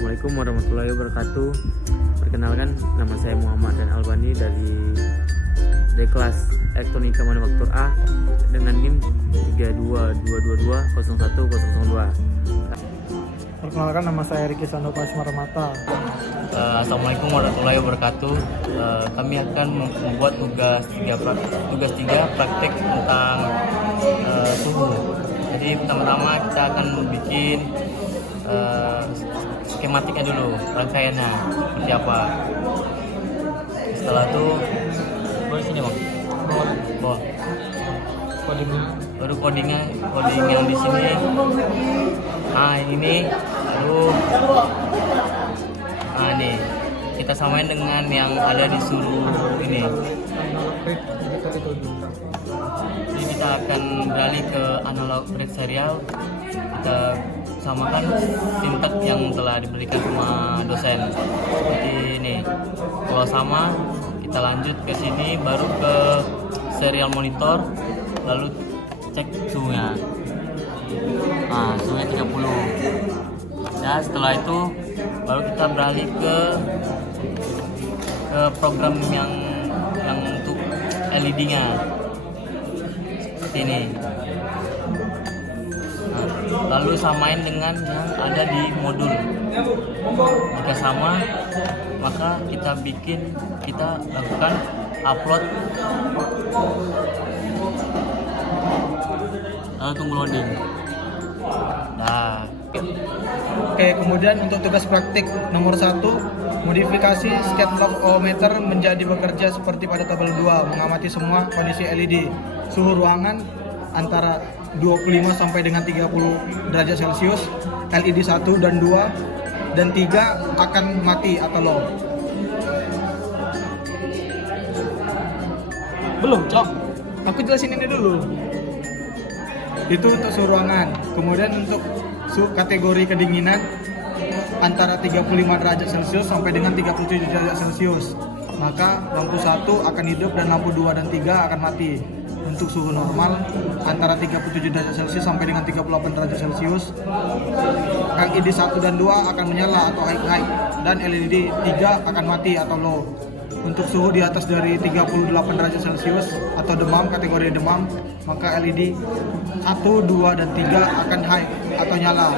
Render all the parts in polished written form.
Assalamualaikum warahmatullahi wabarakatuh. Perkenalkan, nama saya Muhammad dan Albani dari D-Kelas Elektronika Manufaktur A dengan NIM 322220102. Perkenalkan, nama saya Riki Sandopa Asmaramata. Assalamualaikum warahmatullahi wabarakatuh. Kami akan membuat tugas 3 praktek tentang suhu. Jadi pertama-tama kita akan membuat skematiknya dulu, rangkaiannya seperti apa. Setelah itu baru sini bang. Baru coding yang di sini. Nah ini lalu ini kita samain dengan yang ada di suruh ini. Jadi kita akan beralih ke analog rate serial. Kita samakan sintak yang telah diberikan sama dosen seperti ini. Kalau sama, kita lanjut ke sini, baru ke serial monitor, lalu cek suhunya. Nah, suhunya 30. Ya, setelah itu baru kita beralih ke program yang untuk LED-nya seperti ini. Nah, lalu samain dengan yang ada di modul. Jika sama, maka kita lakukan upload, lalu tunggu loading. Nah, Oke, kemudian untuk tugas praktik nomor 1, modifikasi scanlock ohmmeter menjadi bekerja seperti pada tabel 2, mengamati semua kondisi LED. Suhu ruangan antara 25 sampai dengan 30 derajat Celcius, LED 1 dan 2 dan 3 akan mati atau low. Belum, Cok. Aku jelasin ini dulu. Itu untuk suhu ruangan. Kemudian untuk kategori kedinginan antara 35 derajat Celcius sampai dengan 37 derajat Celcius. Maka lampu 1 akan hidup dan lampu 2 dan 3 akan mati. Untuk suhu normal antara 37 derajat Celcius sampai dengan 38 derajat Celcius, LED 1 dan 2 akan menyala atau high dan LED 3 akan mati atau low. Untuk suhu di atas dari 38 derajat Celcius atau demam, kategori demam, maka LED 1, 2, dan 3 akan high atau nyala.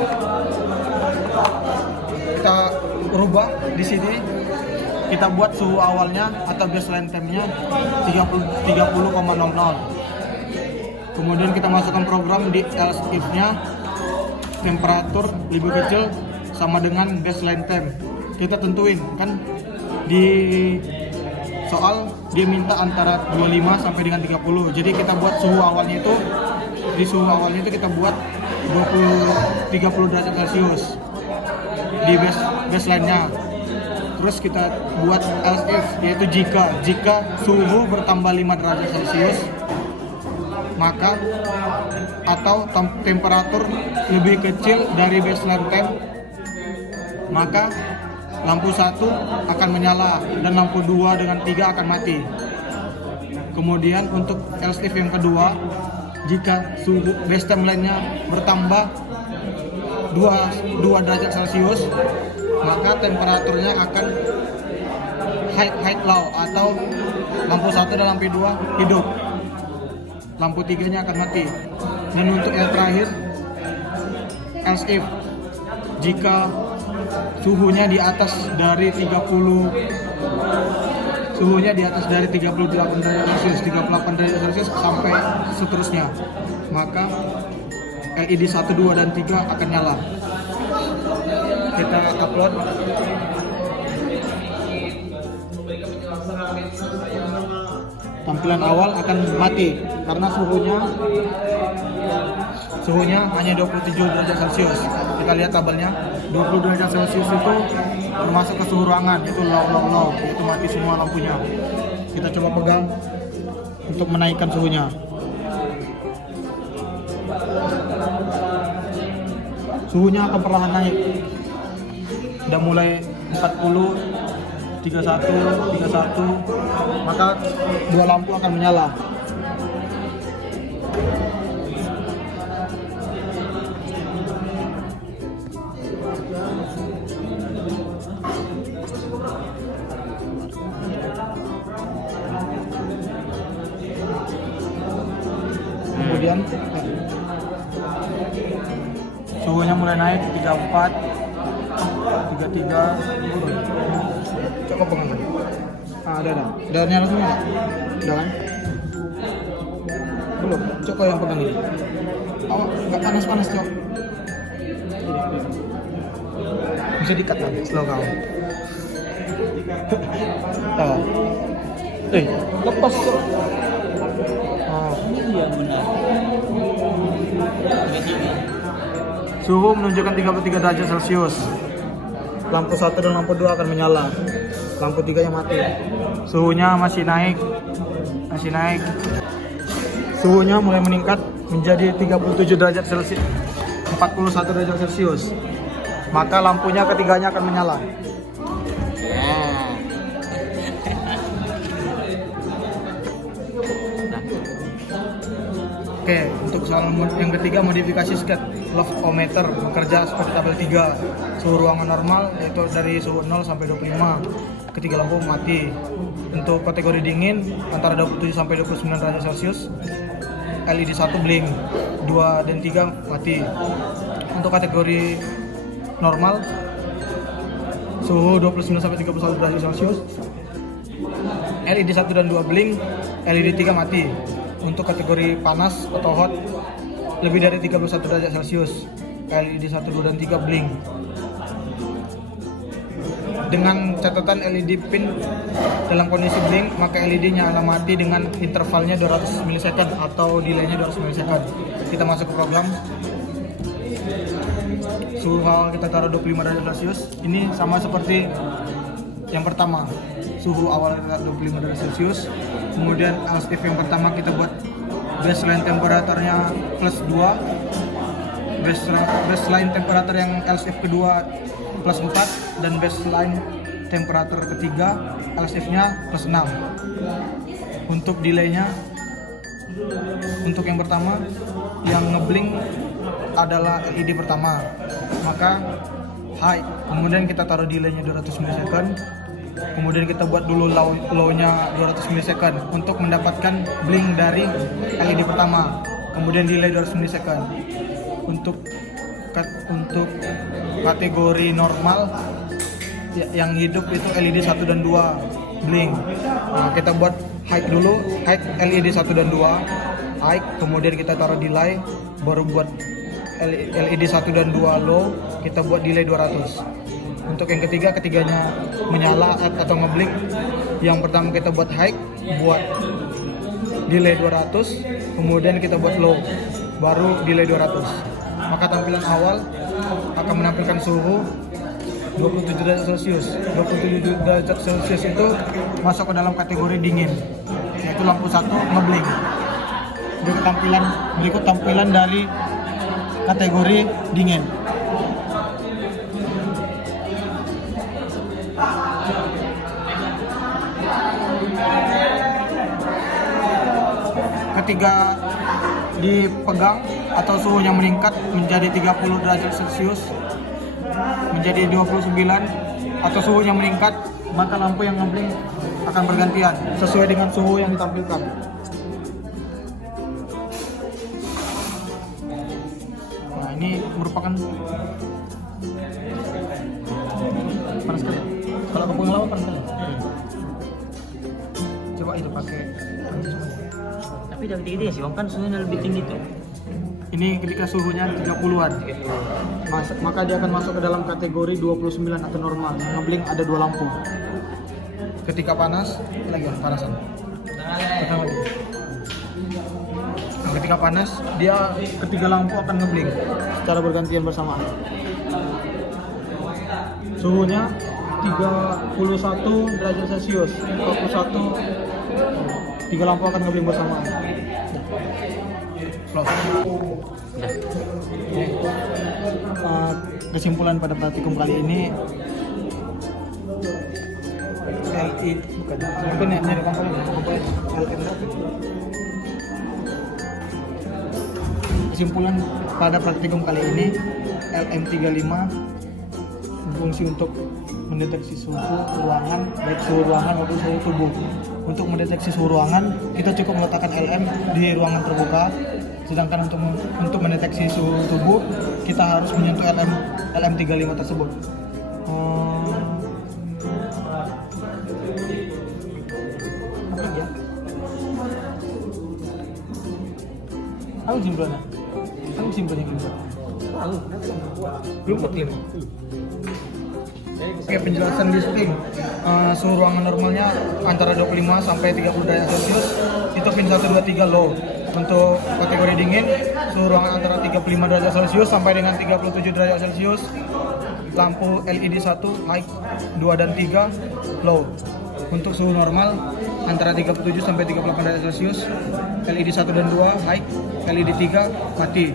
Kita rubah di sini, kita buat suhu awalnya atau baseline tempnya 30,00. Kemudian kita masukkan program di else if-nya, temperatur lebih kecil sama dengan baseline temp. Kita tentuin kan di soal dia minta antara 25 sampai dengan 30. Jadi kita buat suhu awalnya itu, di suhu awalnya itu kita buat 30 derajat Celcius di baseline-nya. Terus kita buat else if, yaitu jika suhu bertambah 5 derajat Celcius, maka atau temperatur lebih kecil dari baseline temp, maka lampu 1 akan menyala dan lampu 2 dengan 3 akan mati. Kemudian untuk else if yang kedua, jika suhu base temp-nya bertambah 2 derajat Celcius, maka temperaturnya akan high low atau lampu 1 dan lampu 2 hidup. Lampu 3-nya akan mati. Dan untuk yang terakhir, else if jika suhunya di atas dari 38 derajat Celcius, 38 derajat Celcius sampai seterusnya, maka LED 1, 2, dan 3 akan nyala. Kita upload. Tampilan awal akan mati karena suhunya hanya 27 derajat Celcius. Kita lihat tabelnya, 20 derajat Celcius itu termasuk ke suhu ruangan, itu low, itu mati semua lampunya. Kita coba pegang untuk menaikkan suhunya. Suhunya akan perlahan naik. Udah mulai 40, 31, maka 2 lampu akan menyala. kemudian suhunya mulai naik 34, 33, turun. Coba pegang. Ada. Udah nyala semua? Udah kan? Belum. Coba yang pegang ini. Oh, nggak panas-panas Cok. Bisa dikat kan? Slow kau. Tuh. Lepas Cok. Ini dia benar. Suhu menunjukkan 33 derajat Celcius. Lampu 1 dan lampu 2 akan menyala. Lampu 3 nya mati. Suhunya masih naik. Suhunya mulai meningkat menjadi 37 derajat Celcius. 41 derajat Celcius. Maka lampunya ketiganya akan menyala. Oke, untuk soal yang ketiga, modifikasi skate love-o-meter bekerja seperti tabel 3. Suhu ruangan normal yaitu dari suhu 0 sampai 25. Ketiga lampu mati. Untuk kategori dingin antara 27 sampai 29 derajat Celcius, LED 1 blink, 2 dan 3 mati. Untuk kategori normal suhu 29 sampai 31 derajat Celcius, LED 1 dan 2 blink, LED 3 mati. Untuk kategori panas atau hot lebih dari 31 derajat Celcius, LED 1, 2 dan 3 blink. Dengan catatan LED pin dalam kondisi blink, maka LED nyala mati dengan intervalnya 200 ms atau delay-nya 200 ms. Kita masuk ke program. Suhu awal kita taruh 25 derajat Celcius. Ini sama seperti yang pertama. Suhu awal kita 25 derajat Celcius. Kemudian LSF yang pertama kita buat baseline temperaturnya plus 2. Baseline temperatur yang LSF kedua plus 4 dan baseline temperatur ketiga LSF-nya plus 6. Untuk delay-nya, untuk yang pertama yang ngeblink adalah LED pertama, maka high, kemudian kita taruh delay-nya 200 ms. Kemudian kita buat dulu low-nya 200 ms untuk mendapatkan blink dari LED pertama. Kemudian delay 200 ms. Untuk kategori normal yang hidup itu LED 1 dan 2 blink. Nah, kita buat high dulu, high LED 1 dan 2 high, kemudian kita taruh delay, baru buat LED 1 dan 2 low, kita buat delay 200. Untuk yang ketiganya menyala atau ngeblink. Yang pertama kita buat high, buat delay 200, kemudian kita buat low, baru delay 200. Maka tampilan awal akan menampilkan suhu 27 derajat Celcius. 27 derajat Celcius itu masuk ke dalam kategori dingin, yaitu lampu 1 ngeblink. Berikut tampilan dari kategori dingin. Ketika dipegang atau suhunya meningkat menjadi 30 derajat Celcius, menjadi 29, atau suhunya meningkat, maka lampu yang ngeblink akan bergantian sesuai dengan suhu yang ditampilkan. Nah, ini merupakan panas sekali. Kalau ke pengalaman panas sekali. Coba itu pakai. Tapi dari tiga sih, kan suhunya lebih tinggi tuh. Ini ketika suhunya 30-an, maka dia akan masuk ke dalam kategori 29 atau normal. Ngeblink ada 2 lampu. Ketika panas, lagi panasan. Nah, ketika panas, dia ketiga lampu akan ngeblink secara bergantian bersamaan. Suhunya 31 derajat Celcius, 41, 3 lampu akan ngeblink bersamaan. Kesimpulan pada praktikum kali ini, kesimpulan pada praktikum kali ini, LM35 berfungsi untuk mendeteksi suhu ruangan, baik suhu ruangan maupun suhu tubuh. Untuk mendeteksi suhu ruangan, kita cukup meletakkan LM di ruangan terbuka Sedangkan untuk mendeteksi suhu tubuh kita harus menyentuh LM35 tersebut. Apa lagi ya? Tahu simpulannya? Tahu simpulannya gitu? Belum putih. Oke, penjelasan lifting. Suhu ruangan normalnya antara 25 sampai 30 derajat Celcius, itu pin 1, 2, 3 low. Untuk kategori dingin, suhu ruangan antara 35 derajat Celcius sampai dengan 37 derajat Celcius. Lampu LED 1 high, 2 dan 3 low. Untuk suhu normal antara 37 sampai 38 derajat Celcius, LED 1 dan 2 high, LED 3 mati.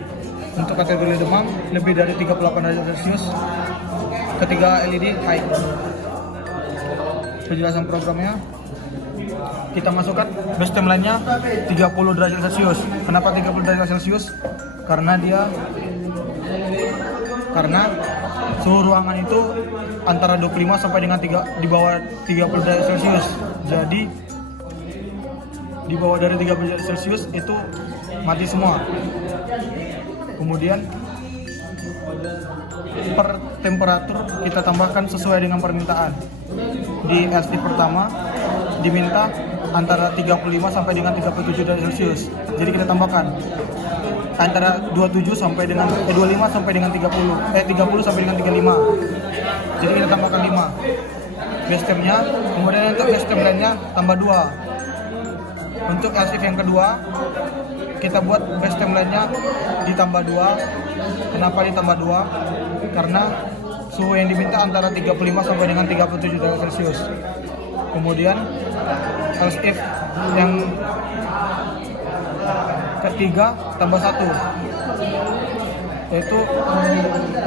Untuk kategori demam lebih dari 38 derajat Celcius, ketiga LED high. Penjelasan programnya, kita masukkan base timeline-nya 30 derajat Celcius. Kenapa 30 derajat Celcius? Karena suhu ruangan itu antara 25 sampai dengan di bawah 30 derajat Celcius. Jadi di bawah dari 30 derajat Celcius itu mati semua. Kemudian per temperatur kita tambahkan sesuai dengan permintaan. Di LSD pertama diminta antara 35 sampai dengan 37 derajat Celcius. Jadi kita tambahkan antara 27 sampai dengan 25 sampai dengan 30 sampai dengan 35. Jadi kita tambahkan 5. Base tempnya, kemudian untuk base temp lainnya tambah 2. Untuk LSD yang kedua kita buat base temp lainnya ditambah 2. Kenapa ditambah 2? Karena suhu yang diminta antara 35 sampai dengan 37 derajat Celcius. Kemudian LSD yang ketiga tambah 1. Yaitu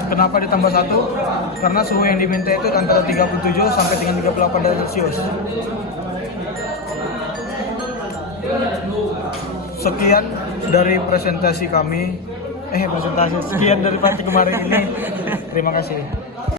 kenapa ditambah 1? Karena suhu yang diminta itu antara 37 sampai dengan 38 derajat Celcius. Sekian dari presentasi kami. Sekian dari party kemarin ini. Terima kasih.